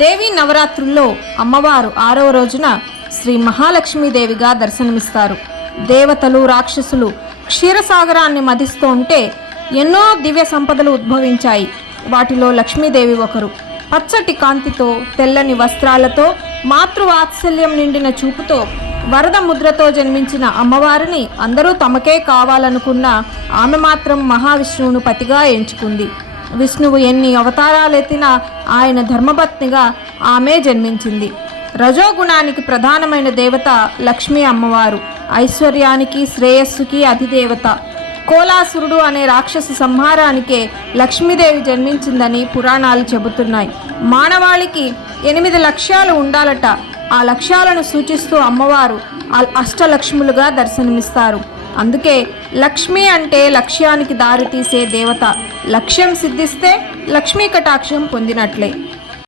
దేవీ నవరాత్రుల్లో అమ్మవారు 6వ రోజున శ్రీ మహాలక్ష్మీదేవిగా దర్శనమిస్తారు. దేవతలు రాక్షసులు క్షీరసాగరాన్ని మదిస్తూ ఉంటే ఎన్నో దివ్య సంపదలు ఉద్భవించాయి. వాటిలో లక్ష్మీదేవి ఒకరు. పచ్చటి కాంతితో, తెల్లని వస్త్రాలతో, మాతృవాత్సల్యం నిండిన చూపుతో, వరద ముద్రతో జన్మించిన అమ్మవారిని అందరూ తమకే కావాలనుకున్న ఆమె మాత్రం మహావిష్ణువును పతిగా ఎంచుకుంది. విష్ణువు ఎన్ని అవతారాలెత్తినా ఆయన ధర్మపత్నిగా ఆమె జన్మించింది. రజోగుణానికి ప్రధానమైన దేవత లక్ష్మీ అమ్మవారు. ఐశ్వర్యానికి, శ్రేయస్సుకి అధిదేవత. కోలాసురుడు అనే రాక్షస సంహారానికే లక్ష్మీదేవి జన్మించిందని పురాణాలు చెబుతున్నాయి. మానవాళికి 8 లక్ష్యాలు ఉండాలట. ఆ లక్ష్యాలను సూచిస్తూ అమ్మవారు అష్టలక్ష్ములుగా దర్శనమిస్తారు. అందుకే లక్ష్మి అంటే లక్ష్యానికి దారితీసే దేవత. లక్ష్యం సిద్ధిస్తే లక్ష్మీ కటాక్షం పొందినట్లే.